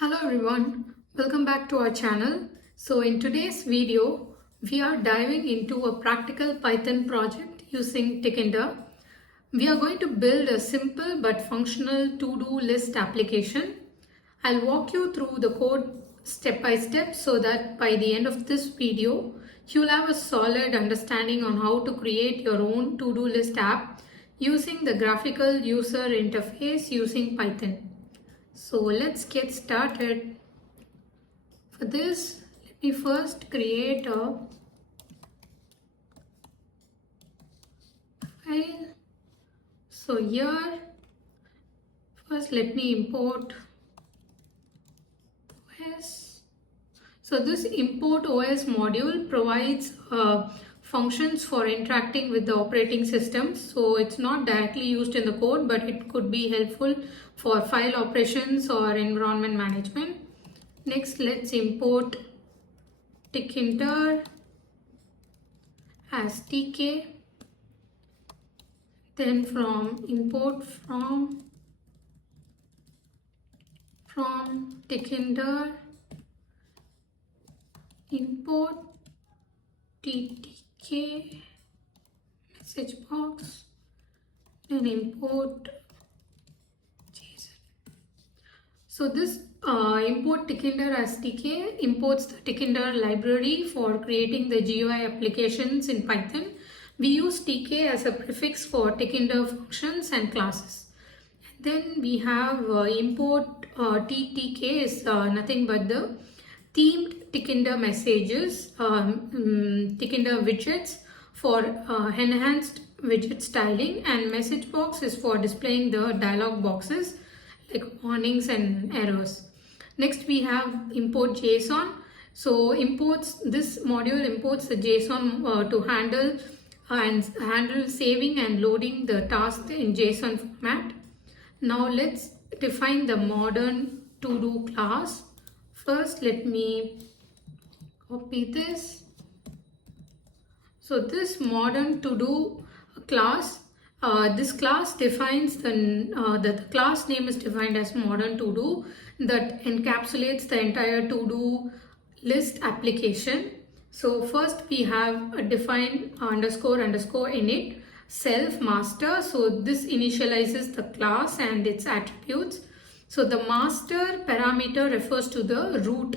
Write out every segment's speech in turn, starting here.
Hello everyone, welcome back to our channel. So in today's video, we are diving into a practical Python project using Tkinter. We are going to build a simple but functional to-do list application. I'll walk you through the code step by step so that by the end of this video, you'll have a solid understanding on how to create your own to-do list app using the graphical user interface using Python. So let's get started. For this, let me first create a file. So here, first let me import OS. So this import OS module provides functions for interacting with the operating system. So it's not directly used in the code, but it could be helpful for file operations or environment management. Next, let's import Tkinter as tk. Then from import from Tkinter, import ttk message box, then import JSON. So this import Tkinter as tk imports the Tkinter library for creating the GUI applications in Python. We use tk as a prefix for Tkinter functions and classes. And then we have import ttk is nothing but the themed Tkinter messages, Tkinter widgets for enhanced widget styling, and message box is for displaying the dialog boxes like warnings and errors. Next we have import JSON. So this module imports the JSON to handle saving and loading the task in JSON format. Now let's define the ModernTodo class. First, let me copy this. So this ModernTodo class, this class defines the class name is defined as ModernTodo that encapsulates the entire to-do list application. So first we have a define underscore init self master. So this initializes the class and its attributes. So the master parameter refers to the root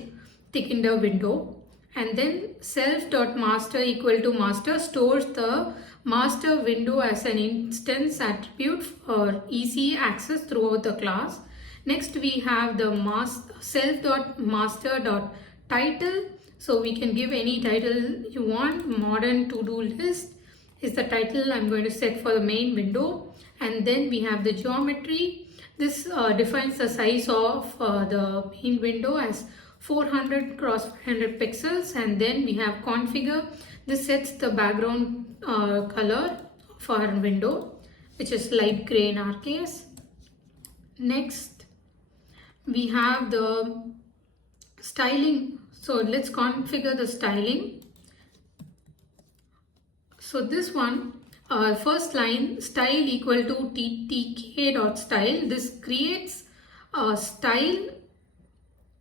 Tkinter window, and then self.master equal to master stores the master window as an instance attribute for easy access throughout the class. Next we have the self.master.title. So we can give any title you want. Modern to-do list is the title I'm going to set for the main window. And then we have the geometry. This defines the size of the main window as 400 cross 500 pixels, and then we have configure. This sets the background color of our window, which is light gray in our case. Next, we have the styling. So let's configure the styling. So this one, first line style equal to ttk.style. This creates a style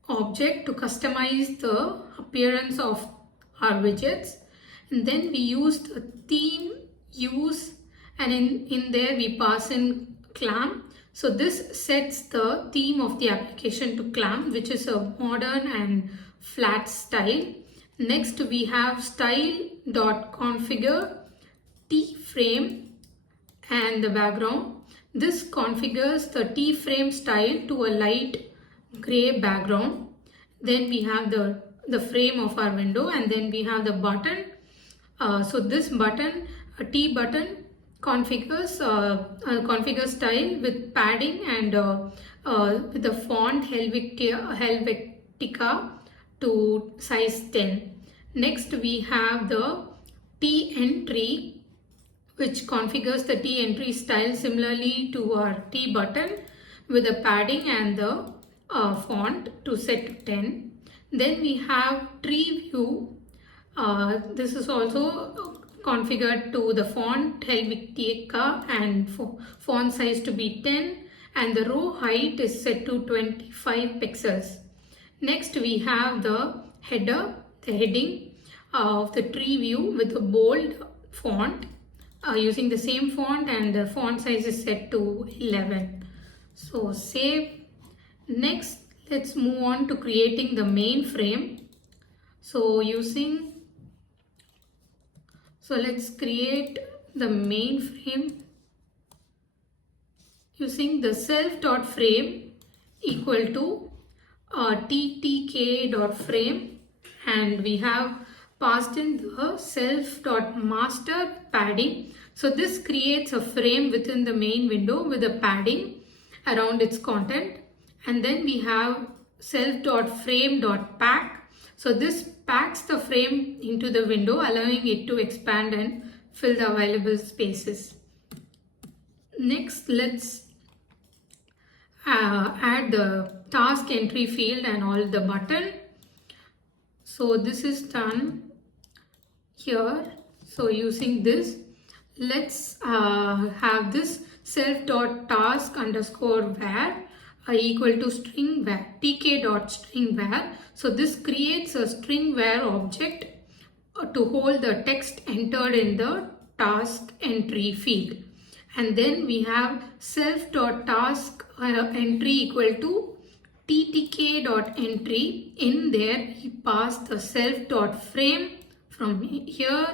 object to customize the appearance of our widgets. And then we used a theme use, and in there we pass in clam. So this sets the theme of the application to clam, which is a modern and flat style. Next we have style.configure t-frame and the background. This configures the t-frame style to a light gray background. Then we have the frame of our window, and then we have the button. So this button, a T button, configures style with padding and with the font Helvetica to size 10. Next we have the T entry, which configures the T entry style similarly to our T button with the padding and the font to set to 10. Then we have tree view. This is also configured to the font Helvetica and font size to be 10, and the row height is set to 25 pixels. Next we have the header, the heading of the tree view with a bold font using the same font, and the font size is set to 11. So save. Next let's move on to creating the main frame. So let's create the main frame using the self.frame equal to ttk.frame, and we have passed in the self.master padding. So this creates a frame within the main window with a padding around its content. And then we have self.frame.pack. So this packs the frame into the window, allowing it to expand and fill the available spaces. Next, let's add the task entry field and all the button. So this is done here. So using this, let's have this self.task underscore var equal to string var, tk.string var. So this creates a string var object to hold the text entered in the task entry field. And then we have self.task entry equal to ttk.entry. In there we pass the self.frame from here,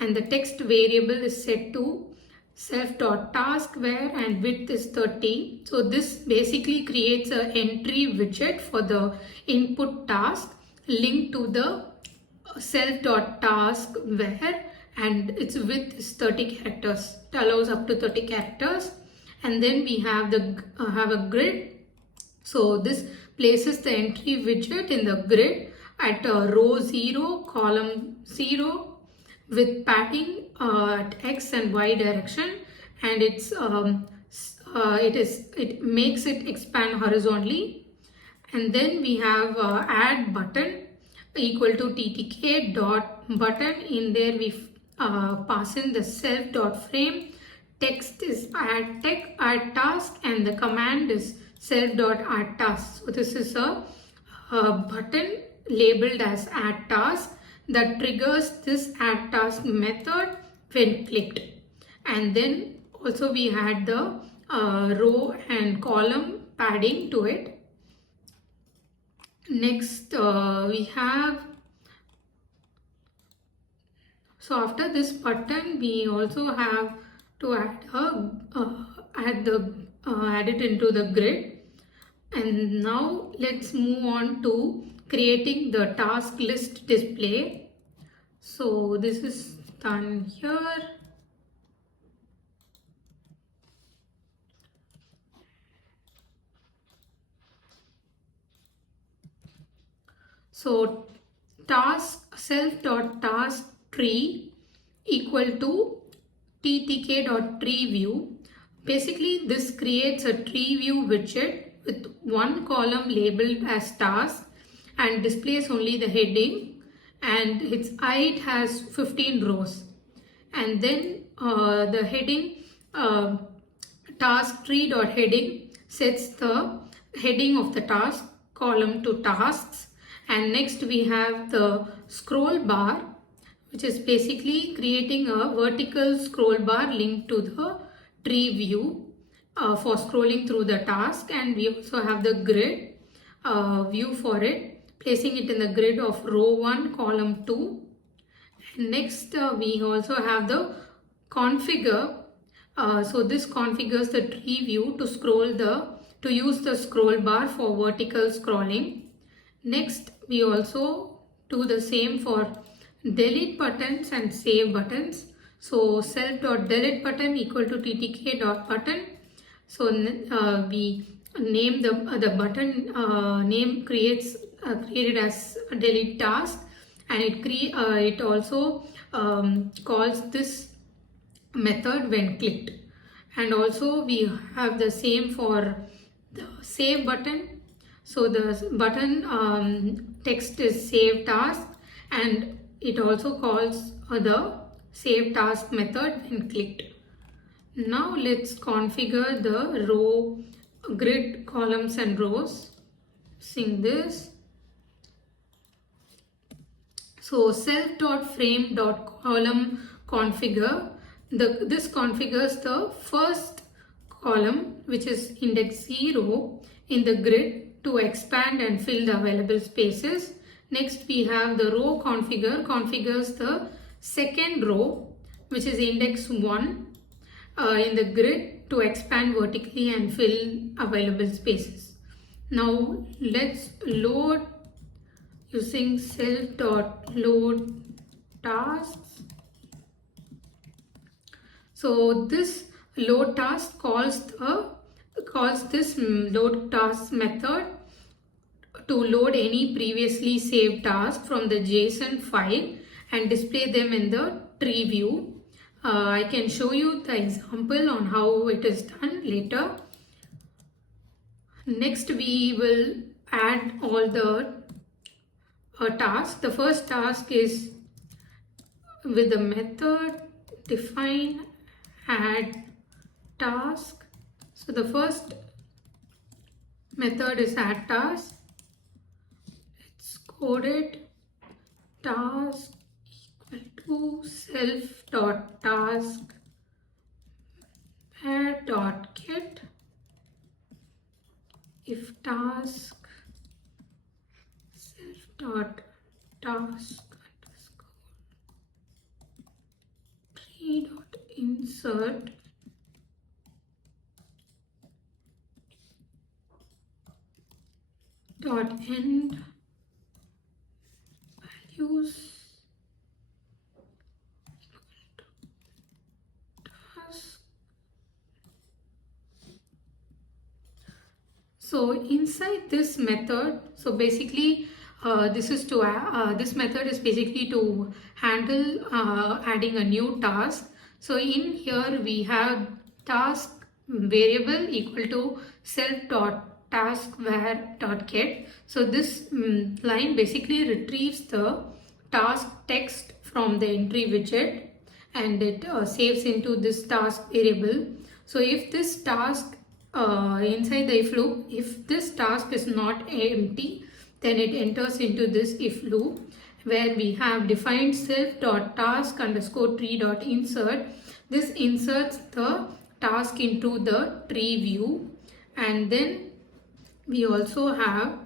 and the text variable is set to self.task var and width is 30. So this basically creates an entry widget for the input task linked to the self.task var, and its width is 30 characters. It allows up to 30 characters. And then we have a grid. So this places the entry widget in the grid at row 0, column 0 with padding at x and y direction, and it makes it expand horizontally. And then we have add button equal to ttk dot button. In there we pass in the self.frame, text is add task, and the command is self.add task. So this is a button labeled as add task that triggers this add task method when clicked. And then also we had the row and column padding to it. Next we have, so after this button we also have to add it into the grid. And now let's move on to creating the task list display. So this is done here. So task self.task tree equal to ttk.tree view. Basically this creates a tree view widget with one column labeled as task and displays only the heading, and its height has 15 rows. And then the heading task tree.heading sets the heading of the task column to tasks. And next we have the scroll bar, which is basically creating a vertical scroll bar linked to the tree view for scrolling through the task. And we also have the grid view for it, placing it in the grid of row 1, column 2. And next we also have the configure. So this configures the tree view to use the scroll bar for vertical scrolling. Next we also do the same for delete buttons and save buttons. So self.delete button equal to ttk.button. So we name the button name created as a delete task, and it also calls this method when clicked. And also we have the same for the save button. So the button text is save task, and it also calls the save task method when clicked. Now let's configure the row grid columns and rows using this. So self.frame.column configure. This configures the first column, which is index 0 in the grid, to expand and fill the available spaces. Next we have the row configures the second row, which is index 1 in the grid, to expand vertically and fill available spaces. Now let's load using self.load tasks. So this load task calls this load task method to load any previously saved task from the JSON file and display them in the tree view. I can show you the example on how it is done later. Next we will add all the tasks. The first task is with the method define add task. So the first method is add task. Let's code it. Task equal to self.task add.get if task self.task tree.insert .end values task. So inside this method, so basically this method is basically to handle adding a new task. So in here we have task variable equal to self.taskWhere.get. So this line basically retrieves the task text from the entry widget and it saves into this task variable. So if this task inside the if loop, if this task is not empty, then it enters into this if loop where we have defined self.task_tree.insert. This inserts the task into the tree view, and then we also have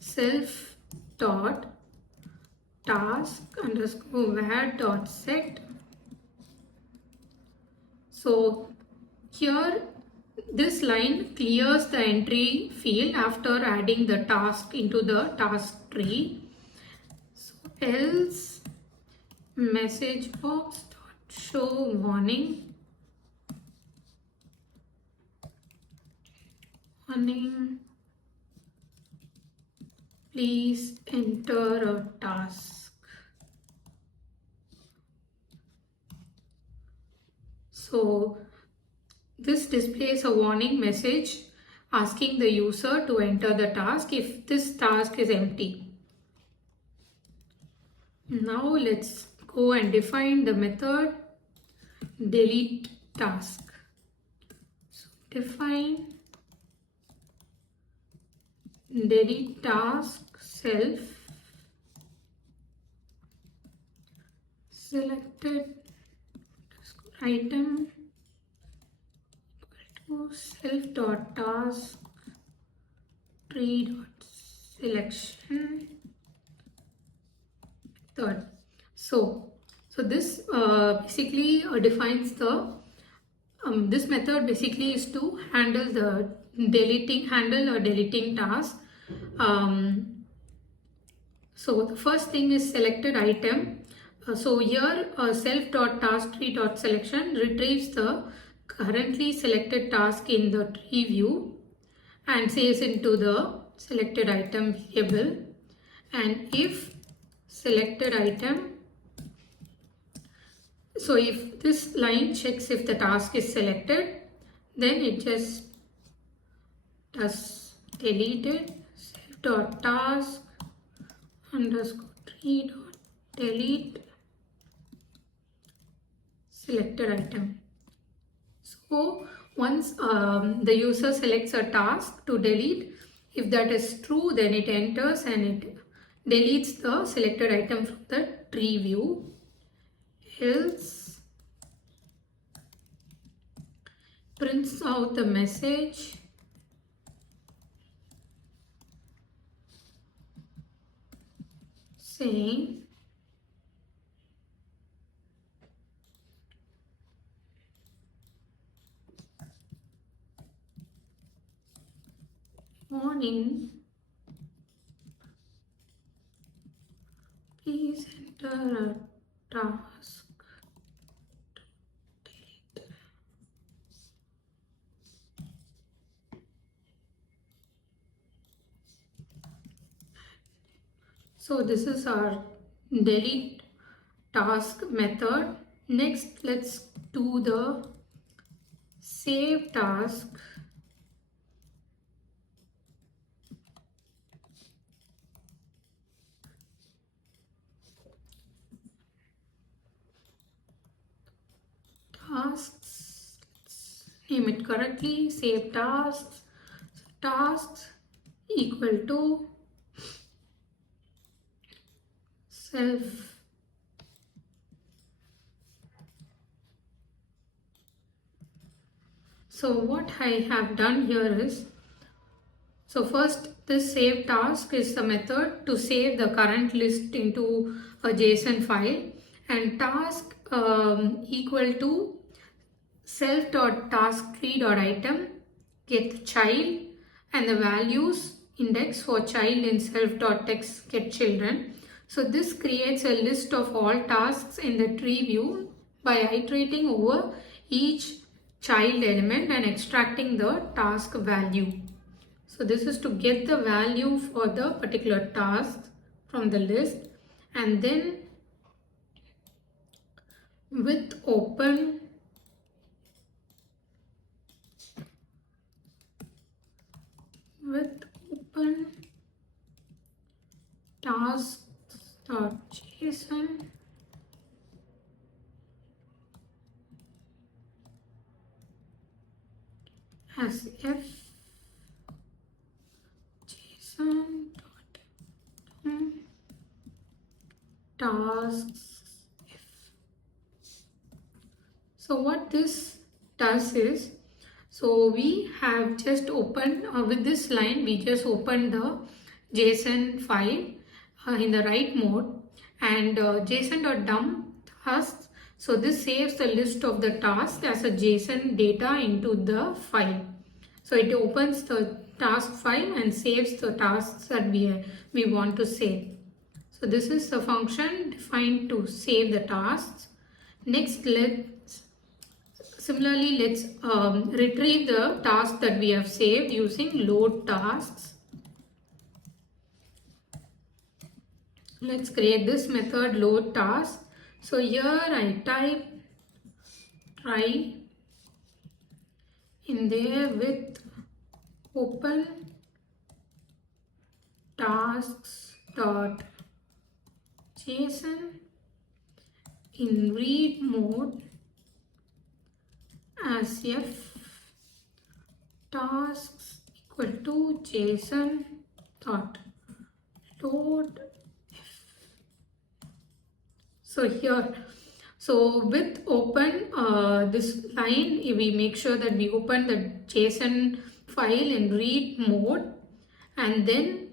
self.task_where.set. So here this line clears the entry field after adding the task into the task tree. So else message box dot show warning please enter a task. So this displays a warning message asking the user to enter the task if this task is empty. Now let's go and define the method delete task. So define delete task self selected item self.task tree.selection method. So this basically defines the this method basically is to handle a deleting task. So the first thing is selected item. So here self.taskTree.selection retrieves the currently selected task in the tree view and saves into the selected item variable. And if selected item, so if this line checks if the task is selected, then it just does deleted self.task_tree.delete selected item. So once the user selects a task to delete, if that is true, then it enters and it deletes the selected item from the tree view, else prints out the message saying morning, please enter a task. So this is our delete task method. Next, let's do the save task. Tasks, let's name it correctly, save tasks. So tasks equal to self. So what I have done here is, so first this save task is the method to save the current list into a JSON file, and task equal to self.task3.item get child and the values index for child in self.text get children. So this creates a list of all tasks in the tree view by iterating over each child element and extracting the task value. So this is to get the value for the particular task from the list, and then with open tasks.json as if json.tasks if. So what this does is, so we have just opened with this line, we just opened the JSON file in the write mode, and json.dump tasks. So this saves the list of the task as a JSON data into the file. So it opens the task file and saves the tasks that we want to save. So this is the function defined to save the tasks. Next, let's retrieve the task that we have saved using load tasks. Let's create this method load task. So here I type try in there with open tasks.json in read mode as if tasks equal to json dot load if. So here, so with open this line, we make sure that we open the JSON file in read mode, and then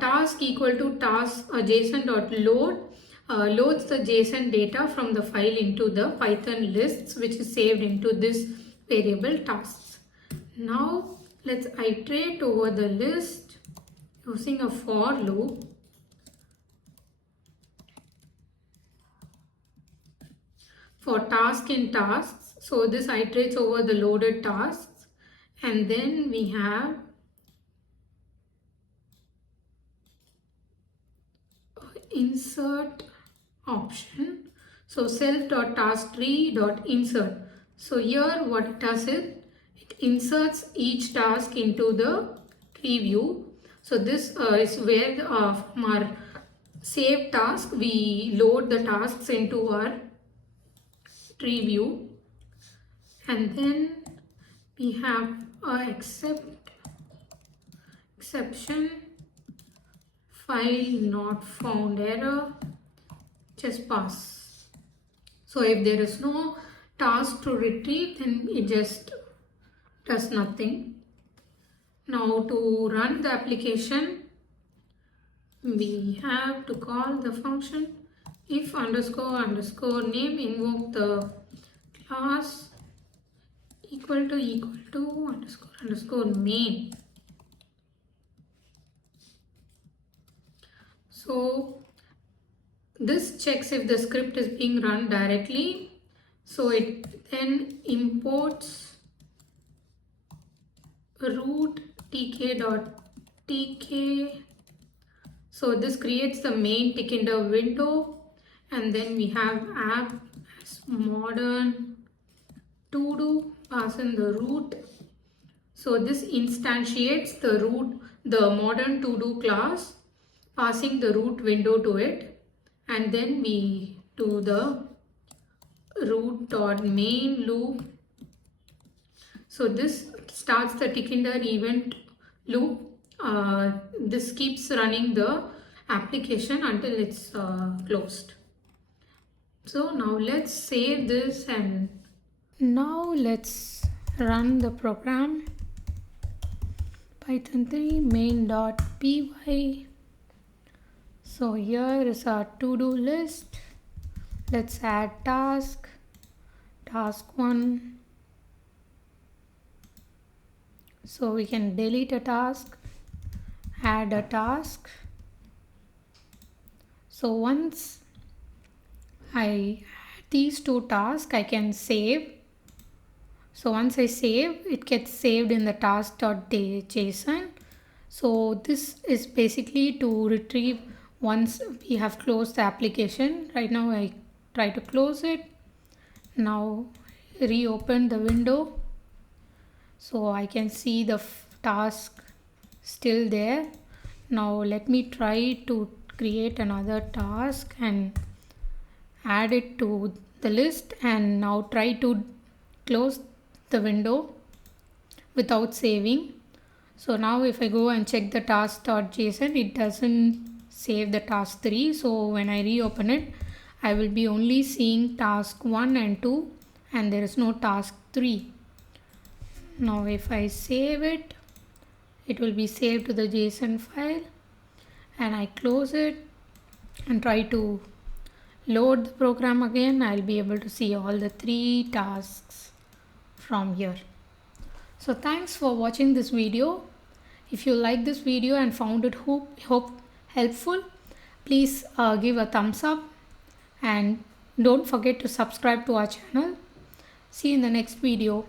task equal to task json.load loads the JSON data from the file into the Python lists, which is saved into this variable tasks. Now let's iterate over the list using a for loop. For task in tasks, so this iterates over the loaded tasks, and then we have insert option. So self.task3.insert. So here what it does is it inserts each task into the tree view. So this is where from our save task we load the tasks into our tree view, and then we have a exception file not found error, just pass. So if there is no task to retrieve, then it just does nothing. Now to run the application, we have to call the function if underscore underscore name, invoke the class equal to underscore underscore main. So this checks if the script is being run directly. So it then imports root tk.tk. So this creates the main Tkinter window, and then we have app as ModernTodo, pass in the root. So this instantiates the ModernTodo class, passing the root window to it, and then we do the root.main loop. So this starts the Tkinter event loop. This keeps running the application until it's closed. So now let's save this, and now let's run the program. Python 3 main.py. So here is our to-do list. Let's add task 1. So we can delete a task, add a task. So once I add these 2 tasks, I can save. So once I save, it gets saved in the task.json. So this is basically to retrieve once we have closed the application. Right now I try to close it. Now reopen the window. So I can see the task still there. Now let me try to create another task and add it to the list, and now try to close the window without saving. So now if I go and check the task.json, it doesn't save the task 3. So when I reopen it, I will be only seeing task 1 and 2, and there is no task 3. Now if I save it, it will be saved to the JSON file, and I close it and try to load the program again. I'll be able to see all the 3 tasks from here. So thanks for watching this video. If you like this video and found it helpful, please give a thumbs up, and don't forget to subscribe to our channel. See you in the next video.